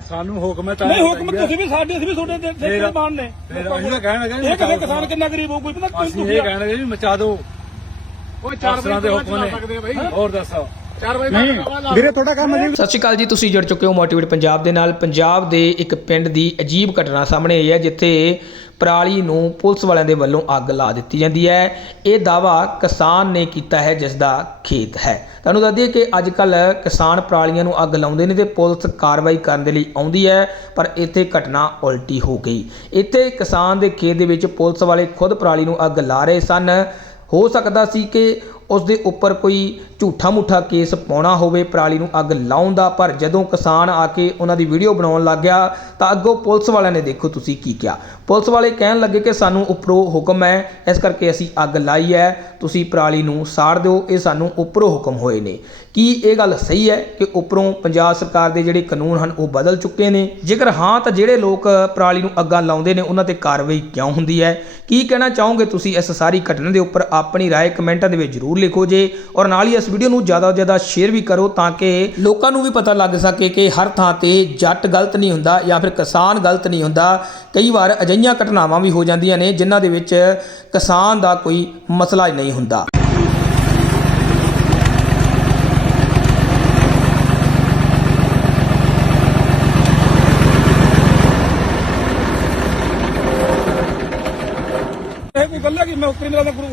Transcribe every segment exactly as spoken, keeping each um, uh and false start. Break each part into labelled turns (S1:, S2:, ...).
S1: ਸਾਨੂੰ ਹੁਕਮ ਹੈ ਤਾਂ
S2: ਨਹੀਂ ਹੁਕਮ ਤੁਸੀਂ ਵੀ ਸਾਡੇ ਅਸੀਂ ਵੀ ਤੁਹਾਡੇ ਦੇ ਮਾਨ ਨੇ
S1: ਫਿਰ ਅਸੀਂ ਤਾਂ ਕਹਿਣ ਲੱਗੇ
S2: ਇਹ ਕਿਸੇ ਕਿਸਾਨ ਕਿੰਨਾ ਗਰੀਬ ਹੋ ਕੋਈ ਪਤਾ
S1: ਅਸੀਂ ਇਹ ਕਹਿਣ ਲੱਗੇ ਵੀ ਮਚਾ ਦਿਓ
S2: ਉਹ ਚਾਰ ਵਜੇ
S1: ਦੇ ਹੁਕਮ ਨੇ ਹੋਰ ਦੱਸੋ
S2: ਚਾਰ ਵਜੇ
S3: ਨਹੀਂ ਵੀਰੇ ਤੁਹਾਡਾ ਕੰਮ ਹੈ।
S4: ਸਤਿ ਸ਼੍ਰੀ ਅਕਾਲ ਜੀ, ਤੁਸੀਂ ਜੁੜ ਚੁੱਕੇ ਹੋ ਮੋਟੀਵੇਟ ਪੰਜਾਬ ਦੇ ਨਾਲ। ਪੰਜਾਬ ਦੇ ਇੱਕ ਪਿੰਡ ਦੀ ਅਜੀਬ ਘਟਨਾ ਸਾਹਮਣੇ ਆਈ ਹੈ ਜਿੱਥੇ ਪਰਾਲੀ ਨੂੰ ਪੁਲਿਸ ਵਾਲਿਆਂ ਦੇ ਵੱਲੋਂ ਅੱਗ ਲਾ ਦਿੱਤੀ ਜਾਂਦੀ ਹੈ। ਇਹ ਦਾਅਵਾ ਕਿਸਾਨ ਨੇ ਕੀਤਾ ਹੈ ਜਿਸ ਦਾ ਖੇਤ ਹੈ। ਤੁਹਾਨੂੰ ਦੱਸ ਦਈਏ ਕਿ ਅੱਜ ਕੱਲ੍ਹ ਕਿਸਾਨ ਪਰਾਲੀਆਂ ਨੂੰ ਅੱਗ ਲਾਉਂਦੇ ਨੇ ਤੇ ਪੁਲਿਸ ਕਾਰਵਾਈ ਕਰਨ ਦੇ ਲਈ ਆਉਂਦੀ ਹੈ, ਪਰ ਇੱਥੇ ਘਟਨਾ ਉਲਟੀ ਹੋ ਗਈ। ਇੱਥੇ ਕਿਸਾਨ ਦੇ ਖੇਤ ਦੇ ਵਿੱਚ ਪੁਲਿਸ ਵਾਲੇ ਖੁਦ ਪਰਾਲੀ ਨੂੰ ਅੱਗ ਲਾ ਰਹੇ ਸਨ। ਹੋ ਸਕਦਾ ਸੀ ਕਿ ਉਸ ਦੇ ਉੱਪਰ ਕੋਈ ਝੂਠਾ ਮੁੱਠਾ ਕੇਸ ਪਾਉਣਾ ਹੋਵੇ ਪਰਾਲੀ ਨੂੰ ਅੱਗ ਲਾਉਣ ਦਾ, ਪਰ ਜਦੋਂ ਕਿਸਾਨ ਆ ਕੇ ਉਹਨਾਂ ਦੀ ਵੀਡੀਓ ਬਣਾਉਣ ਲੱਗ ਗਿਆ ਤਾਂ ਅੱਗੋਂ ਪੁਲਿਸ ਵਾਲਿਆਂ ਨੇ ਦੇਖੋ ਤੁਸੀਂ ਕੀ ਕਿਹਾ। ਪੁਲਿਸ ਵਾਲੇ ਕਹਿਣ ਲੱਗੇ ਕਿ ਸਾਨੂੰ ਉੱਪਰੋਂ ਹੁਕਮ ਹੈ, ਇਸ ਕਰਕੇ ਅਸੀਂ ਅੱਗ ਲਾਈ ਹੈ, ਤੁਸੀਂ ਪਰਾਲੀ ਨੂੰ ਸਾੜ ਦਿਓ, ਇਹ ਸਾਨੂੰ ਉੱਪਰੋਂ ਹੁਕਮ ਹੋਏ ਨੇ। ਕੀ ਇਹ ਗੱਲ ਸਹੀ ਹੈ ਕਿ ਉੱਪਰੋਂ ਪੰਜਾਬ ਸਰਕਾਰ ਦੇ ਜਿਹੜੇ ਕਾਨੂੰਨ ਹਨ ਉਹ ਬਦਲ ਚੁੱਕੇ ਨੇ? ਜੇਕਰ ਹਾਂ ਤਾਂ ਜਿਹੜੇ ਲੋਕ ਪਰਾਲੀ ਨੂੰ ਅੱਗਾਂ ਲਾਉਂਦੇ ਨੇ ਉਹਨਾਂ ਤੇ ਕਾਰਵਾਈ ਕਿਉਂ ਹੁੰਦੀ ਹੈ? ਕੀ ਕਹਿਣਾ ਚਾਹੋਗੇ ਤੁਸੀਂ ਇਸ ਸਾਰੀ ਘਟਨਾ ਦੇ ਉੱਪਰ? ਆਪਣੀ ਰਾਏ ਕਮੈਂਟਾਂ ਦੇ ਵਿੱਚ ਜ਼ਰੂਰ ਲਿਖੋ ਜੇ, ਔਰ ਨਾਲ ਹੀ ਇਸ ਵੀਡੀਓ ਨੂੰ ਜ਼ਿਆਦਾ ਤੋਂ ਜ਼ਿਆਦਾ ਸ਼ੇਅਰ ਵੀ ਕਰੋ ਤਾਂ ਕਿ ਲੋਕਾਂ ਨੂੰ ਵੀ ਪਤਾ ਲੱਗ ਸਕੇ ਕਿ ਹਰ ਥਾਂ ਤੇ ਜੱਟ ਗਲਤ ਨਹੀਂ ਹੁੰਦਾ ਜਾਂ ਫਿਰ ਕਿਸਾਨ ਗਲਤ ਨਹੀਂ ਹੁੰਦਾ। ਕਈ ਵਾਰ ਅਜਿਹੀਆਂ ਘਟਨਾਵਾਂ ਵੀ ਹੋ ਜਾਂਦੀਆਂ ਨੇ ਜਿਨ੍ਹਾਂ ਦੇ ਵਿੱਚ ਕਿਸਾਨ ਦਾ ਕੋਈ ਮਸਲਾ ਹੀ ਨਹੀਂ ਹੁੰਦਾ।
S2: ਇਹ ਕੋਈ ਗੱਲ ਹੈ ਕਿ ਮੈਂ ਉੱਤਰੀ ਮੇਰਾ ਗੁਰੂ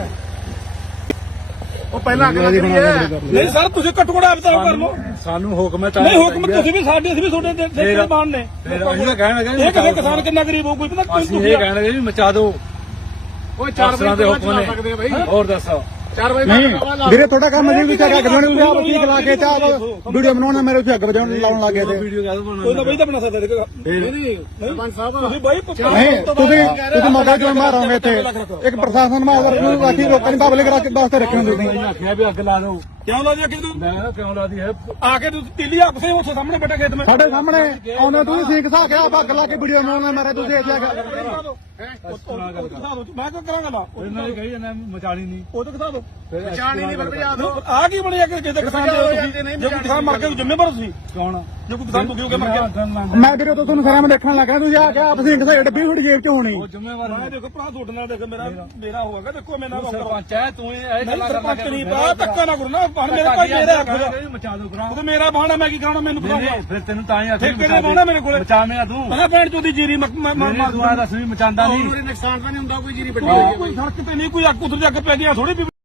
S3: ਉਹ ਪਹਿਲਾਂ ਅੱਗ ਲੱਗਣੀ ਹੈ।
S2: ਨਹੀਂ ਸਰ ਤੁਸੀਂ ਘੱਟੋ ਘੱਟ ਆਪ ਤਾਂ ਕਰ ਲਓ।
S1: ਸਾਨੂੰ ਹੁਕਮ ਹੈ ਤਾਂ
S2: ਨਹੀਂ ਹੁਕਮ ਤੁਸੀਂ ਵੀ ਸਾਡੇ ਅਸੀਂ ਵੀ ਤੁਹਾਡੇ ਦੇ ਮਾਨ ਨੇ
S1: ਫਿਰ ਅਸੀਂ ਤਾਂ ਕਹਿਣ ਲੱਗੇ
S2: ਇਹ ਕਿਸੇ ਕਿਸਾਨ ਕਿੰਨਾ ਗਰੀਬ ਹੋ ਕੋਈ ਪਤਾ
S1: ਅਸੀਂ ਇਹ ਕਹਿਣ ਲੱਗੇ ਵੀ ਮਚਾ ਦਿਓ
S2: ਉਹ ਚਾਰ ਵਜੇ
S1: ਦੇ ਹੁਕਮ ਨੇ ਹੋਰ ਦੱਸੋ
S2: ਚਾਰ ਵਜੇ
S3: ਨਹੀਂ ਵੀਰੇ ਤੁਹਾਡਾ ਕੰਮ ਹੈ। ਵੀ ਚਾਹ ਅੱਗ ਬਣਾਉਣੀ ਤੁਸੀਂ ਆਪ ਠੀਕ ਲਾ ਕੇ ਚਾਹ ਵੀਡੀਓ ਬਣਾਉਣਾ ਮੇਰੇ ਉੱਤੇ ਅੱਗ ਵਜਾਉਣ ਲਾਉਣ ਲੱਗੇ ਤੇ
S1: ਵੀਡੀਓ ਕਾਹਦੋਂ
S2: ਕੋਈ ਨਾ
S1: ਬਣਾਉਣਾ
S2: ਬਈ ਤਾਂ ਬਣਾ ਸਕਦਾ ਦੇਖੋ
S1: ਨਹੀਂ
S2: ਸਰਪੰਚ ਸਾਹਿਬ ਤੁਸੀਂ ਬਾਈ
S3: ਨਹੀਂ ਤੁਸੀਂ ਤੁਸੀਂ ਮੌਕਾ ਕਿਉਂ ਮਾਰੋਗੇ ਇੱਥੇ? ਇੱਕ ਪ੍ਰਸ਼ਾਸਨ ਮਾਰ ਨੂੰ ਰਾਖੀ ਲੋਕਾਂ ਦੀ ਪਬਲਿਕ ਰੱਖ ਵਾਸਤੇ ਰੱਖਿਓ ਤੁਸੀਂ।
S1: ਅਸੀਂ ਆਖਿਆ ਵੀ ਅੱਗ ਲਾ ਦਿਓ।
S2: ਕਿਉਂ ਲਾ ਦਿਆ ਕਿ ਤੂੰ
S1: ਮੈਂ ਕਿਹਾ ਕਿਉਂ ਲਾਦੀ ਹੈ?
S2: ਆ ਕੇ ਤੂੰ ਤੀਲੀ ਆਪਸੇ ਉੱਥੇ ਸਾਹਮਣੇ ਬੈਠਾ ਖੇਤ ਮੈਂ
S3: ਸਾਡੇ ਸਾਹਮਣੇ ਆਉਂਦੇ ਤੁਸੀਂ ਸੀਖ ਸਾ ਕੇ ਆਪ ਅੱਗ ਲਾ ਕੇ ਵੀਡੀਓ ਬਣਾਉਣਾ ਮਾਰੇ ਤੁਸੀਂ ਇੱਥੇ ਆ ਕੇ।
S2: ਮੈਂ ਕਿਉਂ ਕਰਾਂਗਾ ਲਾ
S1: ਇਹਨਾਂ ਨੇ ਕਹੀ ਜਾਂਦਾ ਮਚਾਣੀ ਨਹੀਂ
S2: ਉਹ ਤਾਂ ਕਿਸਾ ਦੋ
S1: ਮਚਾਣੀ ਨਹੀਂ ਪਰ ਭਜਾ ਦਿਓ।
S2: ਆ ਕੀ ਬਣਿਆ ਕਿ ਕਿਸੇ ਕਿਸਾਨ ਦੇ ਜੇ ਕੋਈ ਕਿਸਾਨ ਮਰ ਗਿਆ ਜ਼ਿੰਮੇਵਾਰ ਤੁਸੀਂ
S1: ਕੌਣ
S2: ਜੇ ਕੋਈ ਕਿਸਾਨ ਦੁਖੀ ਹੋ ਕੇ ਮਰ ਗਿਆ
S3: ਮੈਂ ਵੀਰੇ ਤੋਂ ਤੁਹਾਨੂੰ ਸਾਰਾ ਮੈਂ ਦੇਖਣ ਲੱਗਾ ਤੁਸੀਂ ਆ ਕੇ ਆਪ ਸੀਖ ਸਾ ਡੱਬੀ ਫੁੱਟ ਜੇਬ ਚ ਹੋਣੀ।
S1: ਉਹ ਜ਼ਿੰਮੇਵਾਰ
S2: ਮੈਂ ਦੇਖੋ ਭਰਾ ਤੁਹਾਡੇ ਨਾਲ ਦੇਖ ਮੇਰਾ ਮੇਰਾ ਹੋਗਾ ਦੇਖੋ ਮੈਂ ਨਾ
S1: ਸਰਪੰਚ ਹੈ ਤੂੰ ਇਹ
S2: ਨਹੀਂ ਸਰਪੰਚ ਨਹੀਂ ਪਾ ਧੱਕਾ ਨਾ ਕਰੋ ਨਾ ਬਾਹਰ ਮੇਰੇ ਕੋਲ ਮੇਰਾ ਹੱਕ
S1: ਮਚਾ ਦਿਓ ਭਰਾ।
S2: ਉਹ ਤਾਂ ਮੇਰਾ ਬਾਹਣਾ ਮੈਂ ਕੀ ਕਰਾਉਣਾ ਮੈਨੂੰ ਪਤਾ
S1: ਫਿਰ ਤੈਨੂੰ ਤਾਂ ਹੀ
S2: ਠੇਕੇ ਦੇ ਬਾਹਣਾ ਮੇਰੇ ਕੋਲੇ
S1: ਮਚਾਵੇਂਗਾ ਤੂੰ।
S2: ਮੈਂ ਭੈਣ ਚੋਦੀ ਜੀਰੀ ਮਾਰ
S1: ਦੁਆ ਦੱਸ ਵੀ ਮਚਾਂਦਾ ਨਹੀਂ।
S2: ਨੁਕਸਾਨ ਤਾਂ ਨਹੀਂ ਹੁੰਦਾ ਕੋਈ ਜੀਰੀ ਵੱਡੀ ਕੋਈ ਸੜਕ ਤੇ ਨਹੀਂ ਕੋਈ ਅੱਗ ਉਧਰ ਜਾ ਕੇ ਪੈ ਗਿਆ ਥੋੜੀ